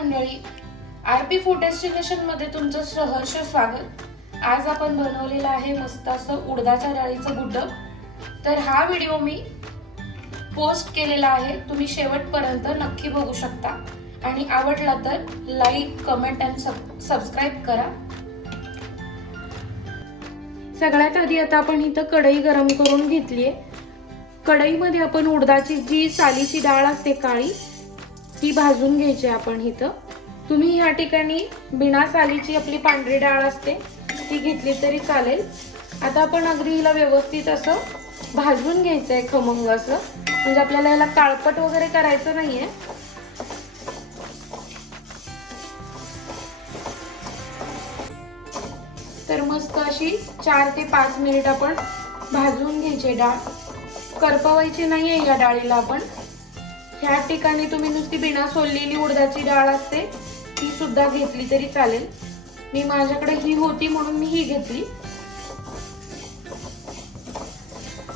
मंडळी, RP food destination मध्ये तुमचं सहर्ष स्वागत। आज आपण बनवलेलं आहे मस्त असं उडदाच्या डाळीचं गुड्ड। तर हा व्हिडिओ मी पोस्ट केलेला आहे, तुम्ही शेवटपर्यंत नक्की बघू शकता आणि आवडला तर लाईक, कमेंट आणि सबस्क्राइब करा। सगळ्यात आधी आता आपण इथं कढई गरम करून घेतली आहे। कढईमध्ये आपण उडदाची जी सालीची डाळ असते काळी ती भाजून घ्यायची आपण इथं। तुम्ही ह्या ठिकाणी बिना सालीची आपली पांढरी डाळ असते ती घेतली तरी चालेल। आता आपण अगदी हिला व्यवस्थित असं भाजून घ्यायचंय खमंग असं, म्हणजे आपल्याला याला काळपट वगैरे करायचं नाहीये। तर मस्त अशी 4 ते 5 मिनिट आपण भाजून घ्यायची डाळ, करपवायची नाहीये या डाळीला आपण। ह्या ठिकाणी तुम्ही नुसती बिना सोललेली उडदाची डाळ असते ती सुद्धा घेतली तरी चालेल। मी माझ्याकडे ही होती म्हणून मी ही घेतली।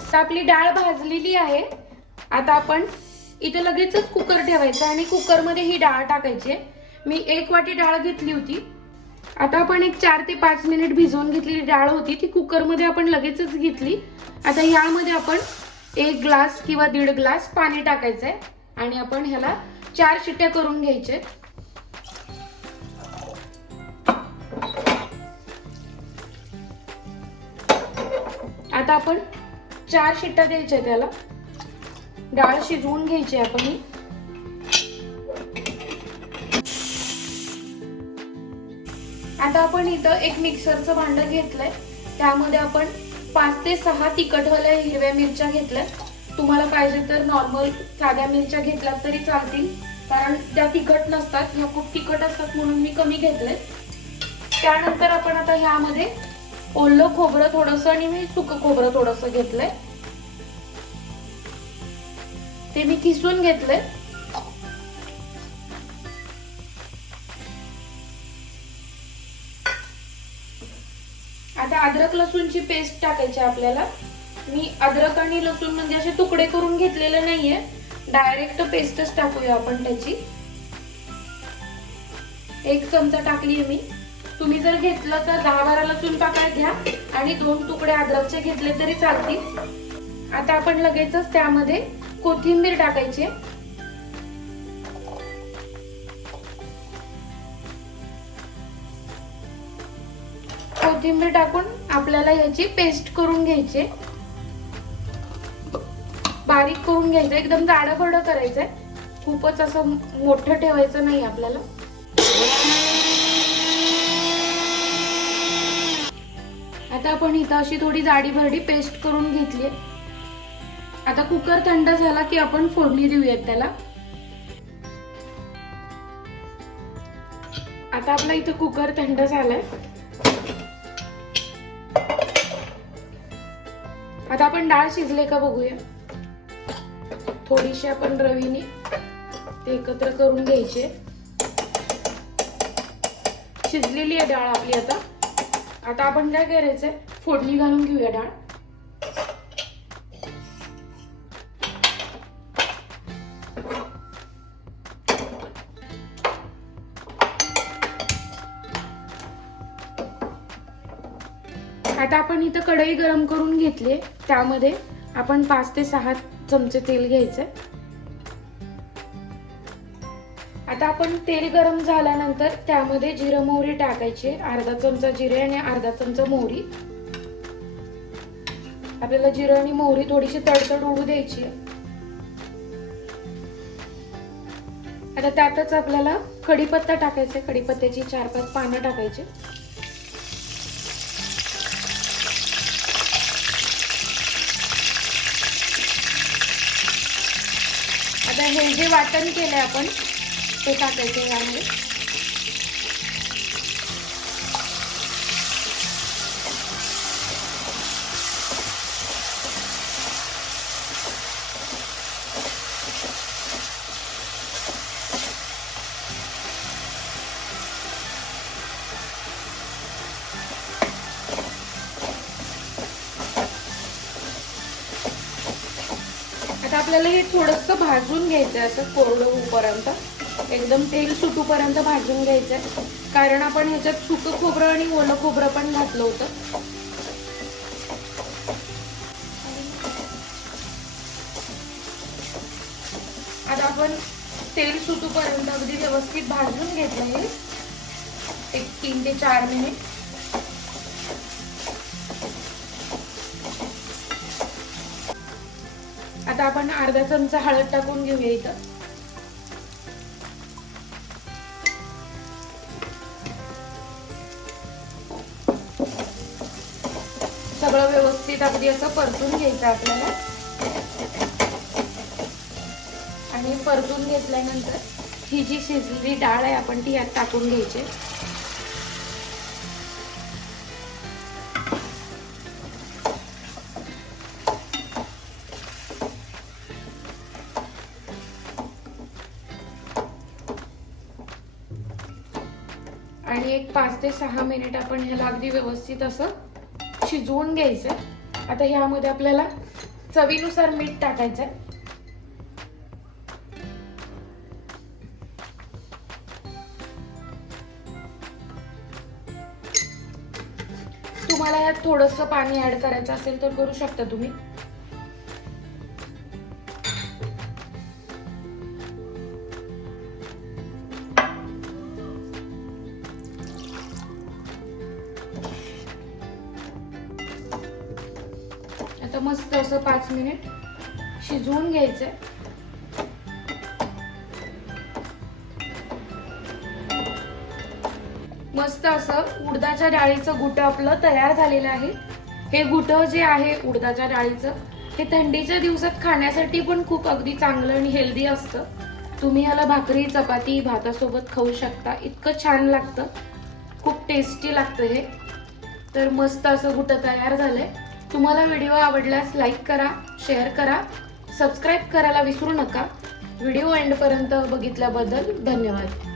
तर आपली डाळ भाजलेली आहे। आता आपण इथे लगेचच कुकर ठेवायचा आणि कुकर मध्ये ही डाळ टाकायची। मी 1 वाटी डाळ घेतली होती। आता आपण एक 4 ते 5 मिनिट भिजवून घेतलेली डाळ होती ती कुकर मध्ये आपण लगेचच घेतली। आता यामध्ये आपण 1 ग्लास किंवा 1.5 ग्लास पाणी टाकायचंय आणि आपण ह्याला 4 शिट्ट्या करून घ्यायचे। आता आपण 4 शिट्ट्या द्यायच्या त्याला, डाळ शिजवून घ्यायची आपण ही। आता आपण इथं एक मिक्सरचं भांडं घेतलंय, त्यामध्ये आपण 5 ते 6 तिखटवाल्या हिरव्या मिरच्या घेतल्या। तुम्हाला पाहिजे तर नॉर्मल साध्या मिरच्या घेतल्या तरी चालतील, कारण त्या तिखट नसतात, ह्या खूप तिखट असतात म्हणून मी कमी घेतले। त्यानंतर आपण आता ह्यामध्ये ओलं खोबरं थोडंसं आणि मी सुकं खोबरं थोडंसं घेतलंय, ते मी किसून घेतलंय। आता अद्रक लसूणची पेस्ट टाकायची आपल्याला। मी अद्रक आणि लसूण म्हणजे असे तुकडे करून घेतलेले नाहीये, डायरेक्ट पेस्टच टाकूया आपण त्याची। 1 चमचा टाकली मी। तुम्ही जर घेतलं तर 10-12 लसूण पाकळ्या घ्या आणि 2 तुकडे अद्रकचे घेतले तरी चालतील। आता आपण लगेचच त्यामध्ये कोथिंबीर टाकायची। कोथिंबीर टाकून आपल्याला याची पेस्ट करून घ्यायची, बारीक करून घ्यायचं, एकदम जाडभरड करायचंय, खूपच असं मोठं ठेवायचं नाही आपल्याला। आता आपण इथं अशी थोडी जाडीभरडी पेस्ट करून घेतली। आता कुकर थंड झाला की आपण फोडणी देऊयात त्याला। आता आपला इथं कुकर थंड झालाय। आता आपण डाळ शिजले का बघूया। थोडीशी आपण रवीने ते एकत्र करून घ्यायचे। शिजलेली आहे डाळ आपली। आता आपण काय करायचंय, फोडणी घालून घेऊया डाळ। आता आपण इथं कढई गरम करून घेतली, त्यामध्ये आपण 5 ते 6 चमचे तेल घ्यायचंय। आता आपण तेल गरम झाल्यानंतर त्यामध्ये जिरं मोहरी टाकायची, अर्धा चमचा जिरे आणि अर्धा चमचा मोहरी। आपल्याला जिरं आणि मोहरी थोडीशी तडतड उडू द्यायची। आता त्यातच आपल्याला कढीपत्ता टाकायचा, कढीपत्त्याची 4-5 पानं टाकायची। आता हे जे वाटण केलंय आपण ते टाकायचं यामध्ये। आता आपल्याला हे थोडंसं भाजून घ्यायचं असं कोरडं होईपर्यंत। एकदम तेल सुटूपर्यंत भाजून घ्यायचंय, कारण आपण ह्याच्यात सुकं खोबरं आणि ओलं खोबरं पण घातलं होतं. आता आपण तेल सुटूपर्यंत अगदी व्यवस्थित भाजून घेतलं आहे, एक 3 ते 4 मिनिट. आता आपण अर्धा चमचा हळद टाकून घेऊया इथं. सगळं व्यवस्थित अगदी असं परतून घ्यायचं आपल्याला. आणि परतून घेतल्यानंतर ही जी शिजलेली डाळ आहे आपण ती यात टाकून घ्यायची. आणि एक 5 ते 6 मिनिट आपण ह्याला अगदी व्यवस्थित असं शिजवून घ्यायचं. आता ह्यामध्ये आपल्याला चवीनुसार मीठ टाकायचंय. तुम्हाला यात थोडंसं पाणी ऍड करायचं असेल तर करू शकता तुम्ही. आता मस्त असं 5 मिनिट शिजवून घ्यायचंय. मस्त असं उडदाच्या डाळीचं घुटं आपलं तयार झालेलं आहे. हे घुटं जे आहे उडदाच्या डाळीचं, हे थंडीच्या दिवसात खाण्यासाठी पण खूप अगदी चांगलं आणि हेल्दी असतं. तुम्ही ह्याला भाकरी, चपाती, भातासोबत खाऊ शकता. इतकं छान लागतं, खूप टेस्टी लागतं हे. तर मस्त असं घुटं तयार झालंय. तुम्हाला व्हिडिओ आवडल्यास लाईक करा, शेअर करा, सबस्क्राईब करायला विसरू नका. व्हिडिओ एंडपर्यंत बघितल्याबद्दल धन्यवाद.